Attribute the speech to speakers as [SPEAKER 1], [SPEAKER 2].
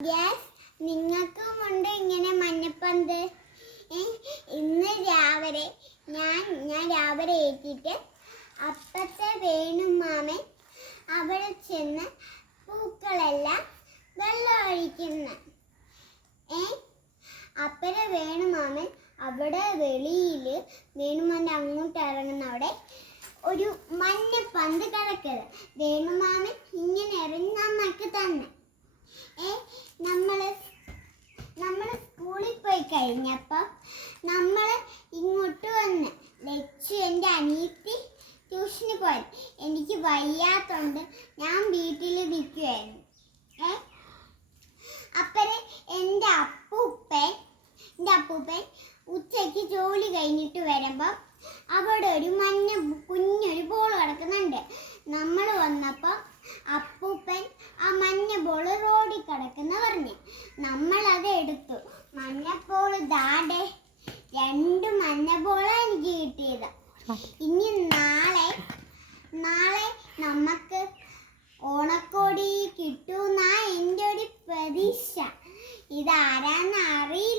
[SPEAKER 1] Yes നിങ്ങൾക്കും ഉണ്ട് ഇങ്ങനെ മഞ്ഞപ്പന്ത്. ഇന്ന് രാവിലെ ഞാൻ ഞാൻ രാവിലെ ഏറ്റിട്ട് അപ്പത്തെ വേണുമാമൻ അവിടെ ചെന്ന് പൂക്കളെല്ലാം വെള്ളം ഒഴിക്കുന്നു ഏ അപ്പരെ വേണുമാമൻ അവിടെ വെളിയിൽ വേണുമാന്റെ അങ്ങോട്ട് ഇറങ്ങുന്ന അവിടെ ഒരു മഞ്ഞ പന്ത് കിടക്കത് വേണുമാമൻ ഇങ്ങനെ കഴിഞ്ഞപ്പോൾ നമ്മൾ ഇങ്ങോട്ട് വന്ന് ലച്ചു എന്റെ അനിയത്തി ട്യൂഷന് പോയി. എനിക്ക് വയ്യാത്തോണ്ട് ഞാൻ വീട്ടിൽ നിൽക്കുമായിരുന്നു ഏ? അപ്പം എന്റെ അപ്പൂപ്പൻ എന്റെ അപ്പൂപ്പൻ ഉച്ചയ്ക്ക് ജോലി കഴിഞ്ഞിട്ട് വരുമ്പോൾ അവിടെ ഒരു മഞ്ഞ കുഞ്ഞൊരു ബോൾ കിടക്കുന്നുണ്ട്. നമ്മൾ വന്നപ്പോൾ അപ്പൂപ്പൻ ആ മഞ്ഞ ബോൾ റോഡിൽ കിടക്കുന്ന പറഞ്ഞു. നമ്മളത് എടുത്തു. മഞ്ഞ ബോൾ ദാടെ രണ്ട് മഞ്ഞപ്പോള എനിക്ക് കിട്ടിയത്. ഇനി നാളെ നാളെ നമുക്ക് ഓണക്കോടി കിട്ടൂന്നാ എന്റെ ഒരു പ്രതീക്ഷ. ഇതാരാന്ന് അറിയില്ല.